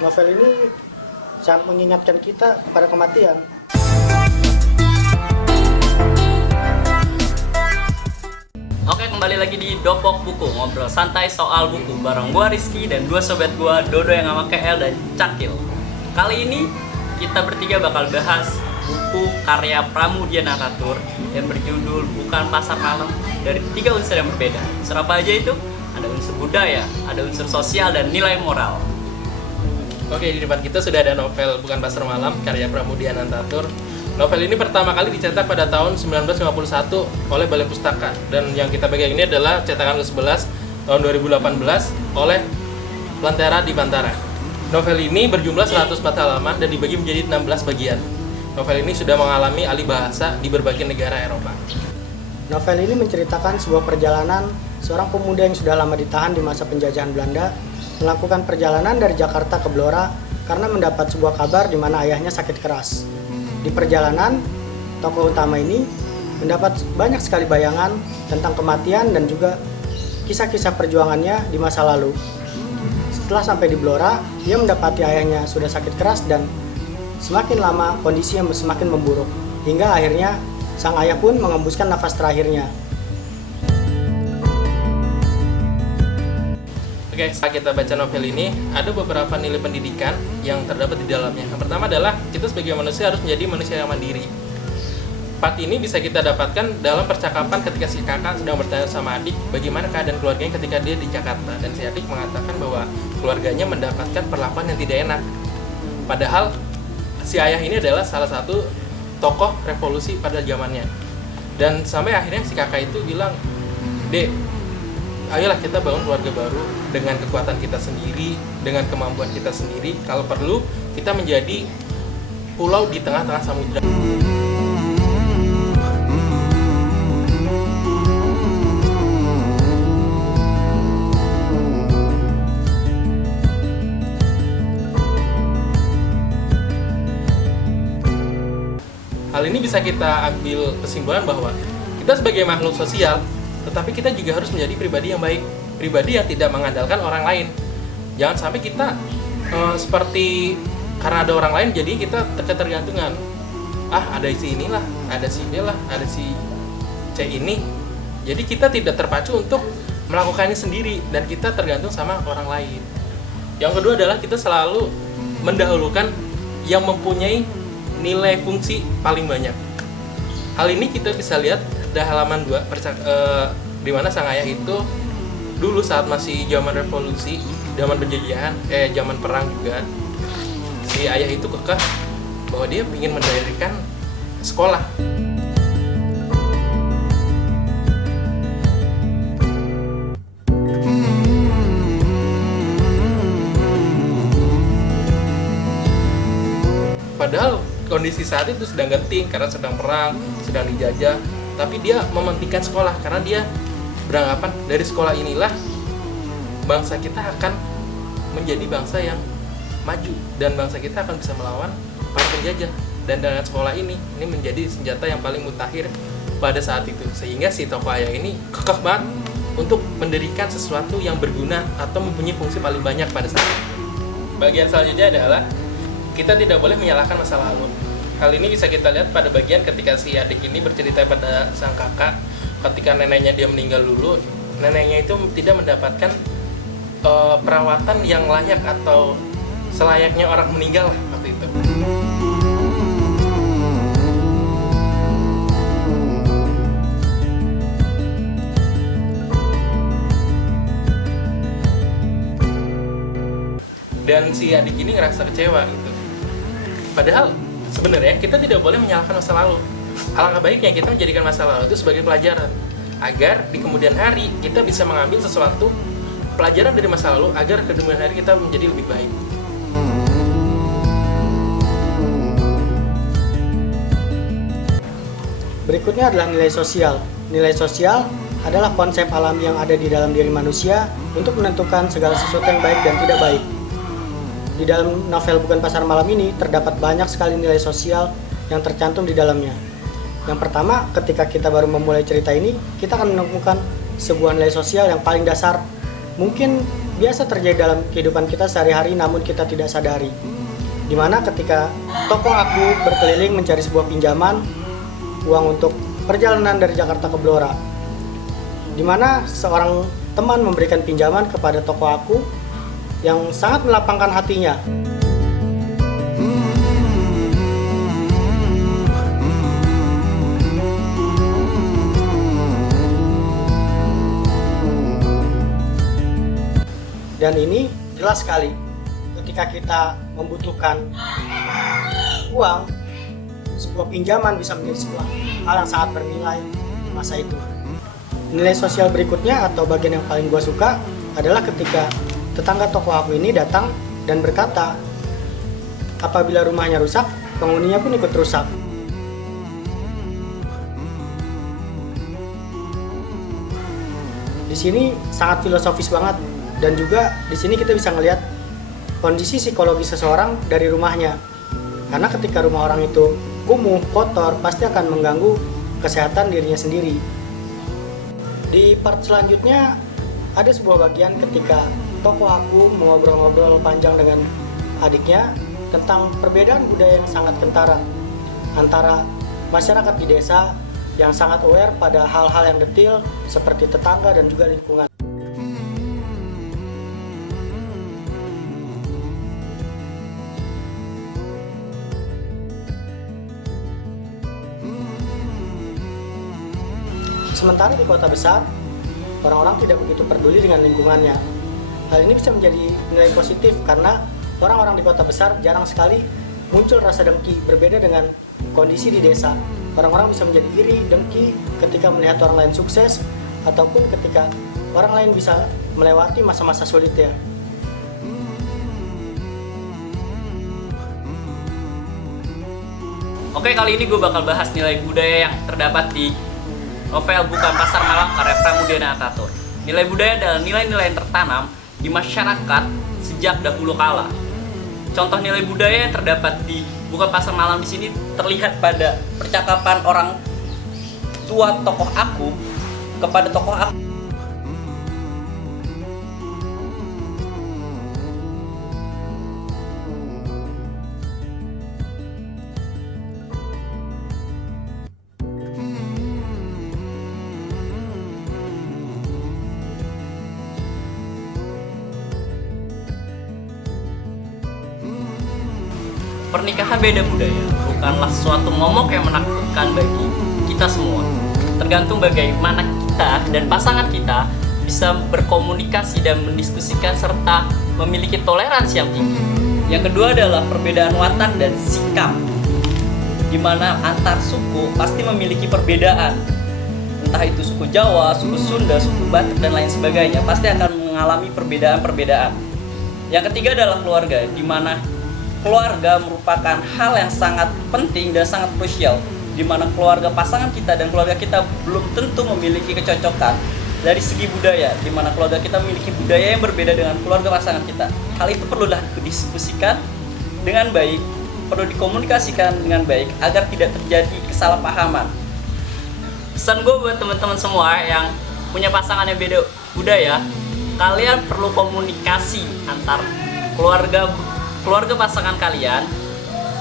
Novel ini sangat mengingatkan kita kepada kematian. Oke, kembali lagi di Dopok Buku, ngobrol santai soal buku bareng gua Rizky dan dua sobat gua, Dodo yang sama KL dan Cakil. Kali ini kita bertiga bakal bahas buku karya Pramudia Natatur yang berjudul Bukan Pasar Malam dari 3 unsur yang berbeda. Unsur apa aja itu? Ada unsur budaya, ada unsur sosial, dan nilai moral. Oke, di depan kita sudah ada novel Bukan Pasar Malam karya Pramudia Natatur. Novel ini pertama kali dicetak pada tahun 1951 oleh Balai Pustaka, dan yang kita pegang ini adalah cetakan ke-11 tahun 2018 oleh Lentera di Bantara. Novel ini berjumlah 104 halaman dan dibagi menjadi 16 bagian. Novel ini sudah mengalami alih bahasa di berbagai negara Eropa. Novel ini menceritakan sebuah perjalanan seorang pemuda yang sudah lama ditahan di masa penjajahan Belanda melakukan perjalanan dari Jakarta ke Blora karena mendapat sebuah kabar di mana ayahnya sakit keras. Di perjalanan, tokoh utama ini mendapat banyak sekali bayangan tentang kematian dan juga kisah-kisah perjuangannya di masa lalu. Setelah sampai di Blora, dia mendapati ayahnya sudah sakit keras dan semakin lama kondisinya semakin memburuk. Hingga akhirnya sang ayah pun mengembuskan nafas terakhirnya. Oke, setelah kita baca novel ini, ada beberapa nilai pendidikan yang terdapat di dalamnya. Yang pertama adalah kita sebagai manusia harus menjadi manusia yang mandiri. Part ini bisa kita dapatkan dalam percakapan ketika si kakak sedang bertanya sama adik bagaimana keadaan keluarganya ketika dia di Jakarta, dan si adik mengatakan bahwa keluarganya mendapatkan perlakuan yang tidak enak. Padahal si ayah ini adalah salah satu tokoh revolusi pada zamannya. Dan sampai akhirnya si kakak itu bilang, "Dek, ayolah kita bangun keluarga baru dengan kekuatan kita sendiri, dengan kemampuan kita sendiri. Kalau perlu, kita menjadi pulau di tengah-tengah samudra." Hal ini bisa kita ambil kesimpulan bahwa kita sebagai makhluk sosial, tetapi kita juga harus menjadi pribadi yang baik, pribadi yang tidak mengandalkan orang lain. Jangan sampai kita seperti karena ada orang lain jadi kita ketergantungan. Ada si inilah, ada si B lah, ada si C ini. Jadi kita tidak terpacu untuk melakukannya sendiri dan kita tergantung sama orang lain. Yang kedua adalah kita selalu mendahulukan yang mempunyai nilai fungsi paling banyak. Hal ini kita bisa lihat di halaman 2 di mana sang ayah itu dulu saat masih zaman revolusi, zaman penjajahan, zaman perang juga, si ayah itu kekeh bahwa dia ingin mendirikan sekolah. Padahal kondisi saat itu sedang genting karena sedang perang, sedang dijajah, tapi dia mementingkan sekolah karena dia beranggapan dari sekolah inilah bangsa kita akan menjadi bangsa yang maju dan bangsa kita akan bisa melawan para penjajah. Dan dengan sekolah ini menjadi senjata yang paling mutakhir pada saat itu, sehingga si tokoh ayah ini kekeh banget untuk mendirikan sesuatu yang berguna atau mempunyai fungsi paling banyak pada saat itu. Bagian selanjutnya adalah kita tidak boleh menyalahkan masa lalu. Hal ini bisa kita lihat pada bagian ketika si adik ini bercerita pada sang kakak ketika neneknya dia meninggal dulu, neneknya itu tidak mendapatkan perawatan yang layak atau selayaknya orang meninggal lah waktu itu. Dan si adik ini ngerasa kecewa gitu. Padahal sebenarnya kita tidak boleh menyalahkan masa lalu. Alangkah baiknya kita menjadikan masa lalu itu sebagai pelajaran, agar di kemudian hari kita bisa mengambil sesuatu pelajaran dari masa lalu agar ke kemudian hari kita menjadi lebih baik. Berikutnya adalah nilai sosial. Nilai sosial adalah konsep alami yang ada di dalam diri manusia untuk menentukan segala sesuatu yang baik dan tidak baik. Di dalam novel Bukan Pasar Malam ini terdapat banyak sekali nilai sosial yang tercantum di dalamnya. Yang pertama, ketika kita baru memulai cerita ini, kita akan menemukan sebuah nilai sosial yang paling dasar. Mungkin biasa terjadi dalam kehidupan kita sehari-hari namun kita tidak sadari. Dimana ketika tokoh aku berkeliling mencari sebuah pinjaman uang untuk perjalanan dari Jakarta ke Blora, dimana seorang teman memberikan pinjaman kepada tokoh aku yang sangat melapangkan hatinya. Dan ini jelas sekali ketika kita membutuhkan uang, sebuah pinjaman bisa menjadi sebuah hal yang sangat bernilai di masa itu. Nilai sosial berikutnya atau bagian yang paling gua suka adalah ketika tetangga toko aku ini datang dan berkata, apabila rumahnya rusak, penghuninya pun ikut rusak. Di sini sangat filosofis banget, dan juga di sini kita bisa ngelihat kondisi psikologis seseorang dari rumahnya. Karena ketika rumah orang itu kumuh, kotor, pasti akan mengganggu kesehatan dirinya sendiri. Di part selanjutnya ada sebuah bagian ketika tokoh aku mengobrol-ngobrol panjang dengan adiknya tentang perbedaan budaya yang sangat kentara antara masyarakat di desa yang sangat aware pada hal-hal yang detail seperti tetangga dan juga lingkungan. Sementara di kota besar, orang-orang tidak begitu peduli dengan lingkungannya. Hal ini bisa menjadi nilai positif karena orang-orang di kota besar jarang sekali muncul rasa dengki, berbeda dengan kondisi di desa. Orang-orang bisa menjadi iri, dengki ketika melihat orang lain sukses ataupun ketika orang lain bisa melewati masa-masa sulitnya. Oke, kali ini gue bakal bahas nilai budaya yang terdapat di novel Bukan Pasar Malam karya Pramudiana Akatur. Nilai budaya adalah nilai-nilai yang tertanam di masyarakat sejak dahulu kala. Contoh nilai budaya yang terdapat di Bukan Pasar Malam di sini terlihat pada percakapan orang tua tokoh aku kepada tokoh aku. Pernikahan beda budaya bukanlah suatu momok yang menakutkan bagi kita semua. Tergantung bagaimana kita dan pasangan kita bisa berkomunikasi dan mendiskusikan serta memiliki toleransi yang tinggi. Yang kedua adalah perbedaan watak dan sikap, di mana antar suku pasti memiliki perbedaan. Entah itu suku Jawa, suku Sunda, suku Batak, dan lain sebagainya, pasti akan mengalami perbedaan-perbedaan. Yang ketiga adalah keluarga, di mana keluarga merupakan hal yang sangat penting dan sangat krusial, di mana keluarga pasangan kita dan keluarga kita belum tentu memiliki kecocokan dari segi budaya, di mana keluarga kita memiliki budaya yang berbeda dengan keluarga pasangan kita. Hal itu perlulah didiskusikan dengan baik, perlu dikomunikasikan dengan baik agar tidak terjadi kesalahpahaman. Pesan gue buat teman-teman semua yang punya pasangan yang beda budaya, kalian perlu komunikasi antar keluarga pasangan kalian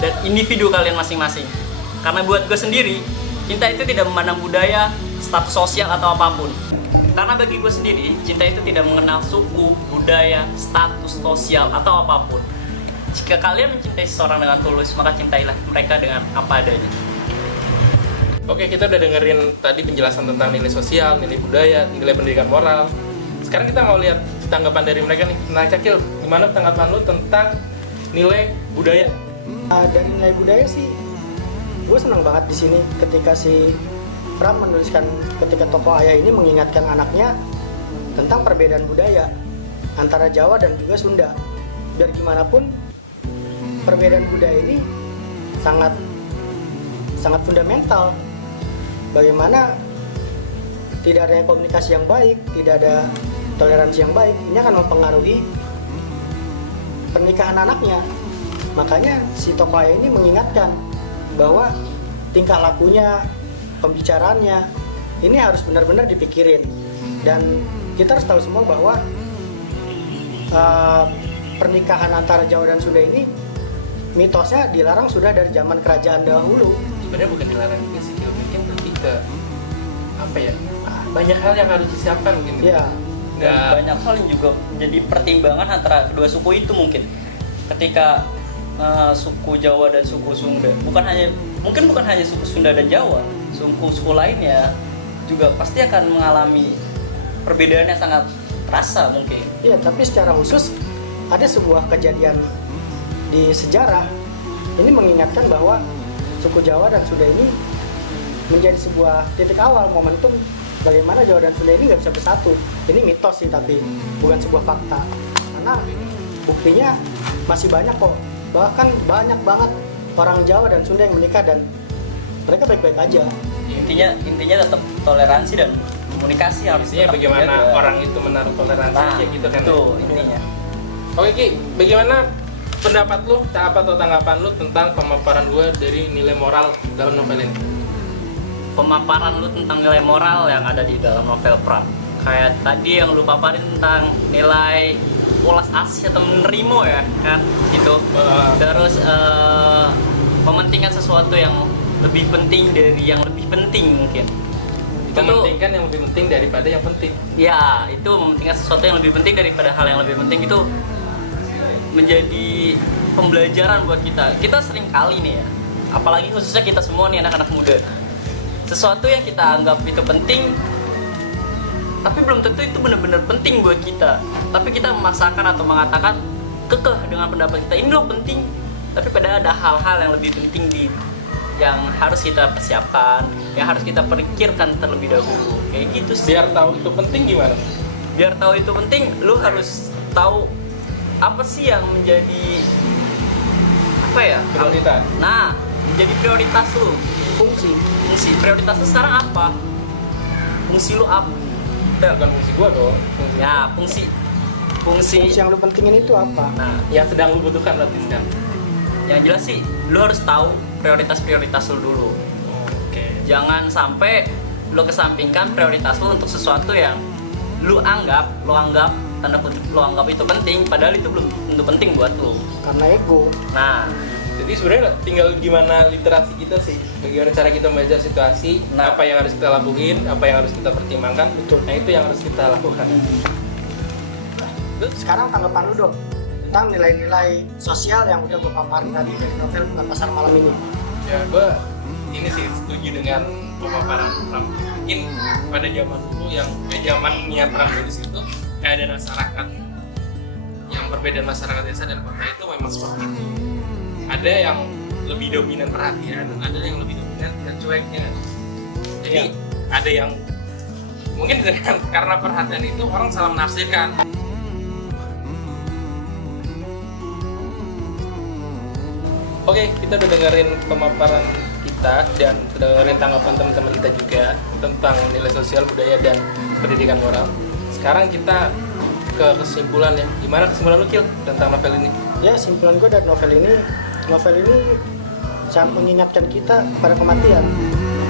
dan individu kalian masing-masing. Karena buat gue sendiri, cinta itu tidak memandang budaya, status sosial atau apapun. Karena bagi gue sendiri, cinta itu tidak mengenal suku, budaya, status sosial atau apapun. Jika kalian mencintai seseorang dengan tulus, maka cintailah mereka dengan apa adanya. Oke, kita udah dengerin tadi penjelasan tentang nilai sosial, nilai budaya, nilai pendidikan moral. Sekarang kita mau lihat tanggapan dari mereka nih. Nah, Cakil, gimana tanggapan lu tentang nilai budaya? Dari nilai budaya sih, gue senang banget di sini ketika si Pram menuliskan ketika tokoh ayah ini mengingatkan anaknya tentang perbedaan budaya antara Jawa dan juga Sunda. Biar gimana pun perbedaan budaya ini sangat fundamental. Bagaimana tidak adanya komunikasi yang baik, tidak ada toleransi yang baik, ini akan mempengaruhi pernikahan anaknya. Makanya si tokoh ayah ini mengingatkan bahwa tingkah lakunya, pembicaraannya ini harus benar-benar dipikirin. Dan kita harus tahu semua bahwa eh, pernikahan antara Jawa dan Sunda ini mitosnya dilarang sudah dari zaman kerajaan dahulu. Sebenarnya bukan dilarang juga sih, mungkin lebih ke apa ya, banyak hal yang harus disiapkan mungkin. Iya. Dan banyak hal yang juga menjadi pertimbangan antara kedua suku itu mungkin. Ketika suku Jawa dan suku Sunda, bukan hanya suku Sunda dan Jawa, suku-suku lainnya juga pasti akan mengalami perbedaan yang sangat terasa mungkin. Iya, tapi secara khusus ada sebuah kejadian di sejarah ini mengingatkan bahwa suku Jawa dan Sunda ini menjadi sebuah titik awal momentum bagaimana Jawa dan Sunda ini nggak bisa bersatu. Ini mitos sih, tapi bukan sebuah fakta. Karena buktinya masih banyak kok. Bahkan banyak banget orang Jawa dan Sunda yang menikah dan mereka baik-baik aja. Intinya tetap toleransi dan komunikasi harus tetap bagaimana dijaga. orang itu menaruh toleransi aja gitu kan. Itu intinya. Oke Ki, bagaimana pendapat lu, atau tanggapan lu tentang pemaparan gue dari nilai moral dalam novel ini? Pemaparan lu tentang nilai moral yang ada di dalam novel Pram, kayak tadi yang lu paparin tentang nilai ulas asih atau menerima ya kan gitu. Terus mementingkan sesuatu yang lebih penting dari yang lebih penting mungkin. Mementingkan yang lebih penting daripada yang penting. Ya, itu mementingkan sesuatu yang lebih penting daripada hal yang lebih penting itu menjadi pembelajaran buat kita. Kita sering kali nih ya, apalagi khususnya kita semua nih anak-anak muda, sesuatu yang kita anggap itu penting tapi belum tentu itu benar-benar penting buat kita, tapi kita memaksakan atau mengatakan kekeh dengan pendapat kita ini loh penting, tapi padahal ada hal-hal yang lebih penting yang harus kita persiapkan, yang harus kita pikirkan terlebih dahulu, kayak gitu sih. Biar tahu itu penting gimana? Biar tahu itu penting, lu harus tahu apa sih yang menjadi apa ya? Prioritas. Nah, menjadi prioritas lu. Fungsi prioritas lu sekarang apa? Fungsi lu apa? Bukan fungsi gua dong. Ya, fungsi Fungsi yang lu pentingin itu apa? Nah, Yang sedang lu butuhkan berarti sekarang. yang jelas sih lu harus tahu prioritas lu dulu. Oke. Jangan sampai lu kesampingkan prioritas lu untuk sesuatu yang lu anggap tanda kutip lu anggap itu penting, padahal itu belum tentu penting buat lu. Karena ego. Nah, Jadi sebenarnya tinggal gimana literasi kita sih, bagaimana cara kita membaca situasi, Nah. apa yang harus kita lakuin, apa yang harus kita pertimbangkan, Betul. Nah itu yang harus kita lakukan. Sekarang tanggapan lu dong tentang nilai-nilai sosial yang udah gue paparin tadi dari novel Bukan Pasar Malam ini. Ya gue ini sih setuju dengan pemaparan Trump. Mungkin pada zaman dulu yang zamannya Trump di situ ada masyarakat yang perbedaan masyarakat desa dan kota itu memang seperti itu. Ada yang lebih dominan perhatian, ada yang lebih dominan dan cueknya. Jadi ada yang mungkin karena perhatian itu orang salah menafsirkan. Oke, kita udah dengerin pemaparan kita dan dengerin tanggapan teman-teman kita juga tentang nilai sosial, budaya, dan pendidikan moral. Sekarang kita ke kesimpulan ya. Gimana kesimpulan lu, Kil, tentang novel ini? Ya, simpulan gue dari novel ini sangat mengingatkan kita pada kematian.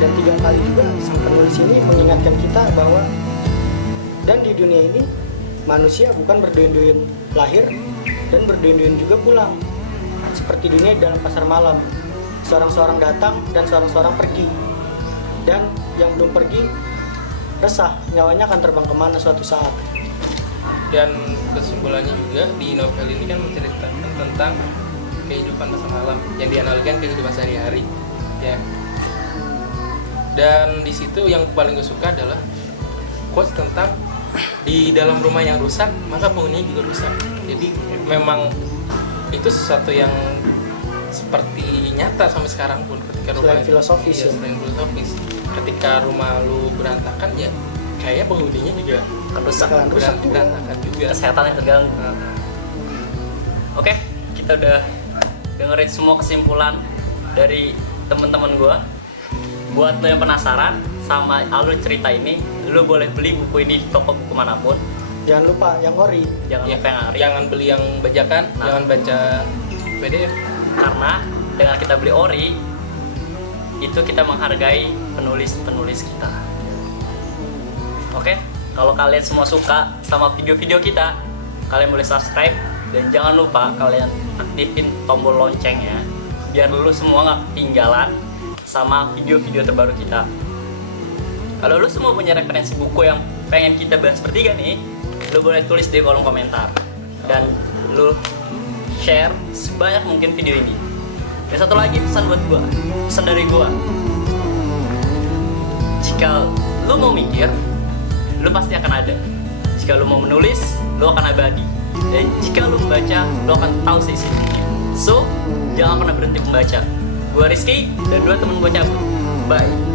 Dan 3 kali juga sang penulis ini mengingatkan kita bahwa dan di dunia ini manusia bukan berduyun-duyun lahir dan berduyun-duyun juga pulang. Seperti dunia di dalam pasar malam, seorang-seorang datang dan seorang-seorang pergi, dan yang belum pergi resah nyawanya akan terbang kemana suatu saat. Dan kesimpulannya juga di novel ini kan menceritakan tentang kehidupan masa malam yang dianalogikan kehidupan sehari-hari ya. Dan di situ yang paling gue suka adalah quotes tentang di dalam rumah yang rusak maka penghuninya juga rusak. Jadi memang itu sesuatu yang seperti nyata sampai sekarang pun ketika rumah Selain filosofis ya. selain filosofis, ketika rumah lu berantakan ya kayaknya penghuninya juga rusak, rusak juga. berantakan juga. kesehatan yang terganggu. Oke, kita udah dengerin semua kesimpulan dari teman-teman gua. Buat lo yang penasaran sama alur cerita ini, lo boleh beli buku ini di toko buku manapun. Jangan lupa yang ori. Jangan Ya, lupa yang hari. jangan beli yang bajakan, Nah. jangan baca PDF. Karena dengan kita beli ori, itu kita menghargai penulis-penulis kita. Oke, kalau kalian semua suka sama video-video kita, kalian boleh subscribe dan jangan lupa kalian aktifin tombol loncengnya biar lu semua nggak ketinggalan sama video-video terbaru kita. Kalau lu semua punya referensi buku yang pengen kita bahas bertiga nih, lu boleh tulis di kolom komentar dan lu share sebanyak mungkin video ini. Dan satu lagi pesan buat gua, pesan dari gua. Jika lu mau mikir, lu pasti akan ada. Jika lu mau menulis, lu akan abadi. Dan jika lu membaca, lu akan tahu seisi dunia. So, jangan pernah berhenti membaca. Gua Rizky dan dua temen gua cabut. Bye.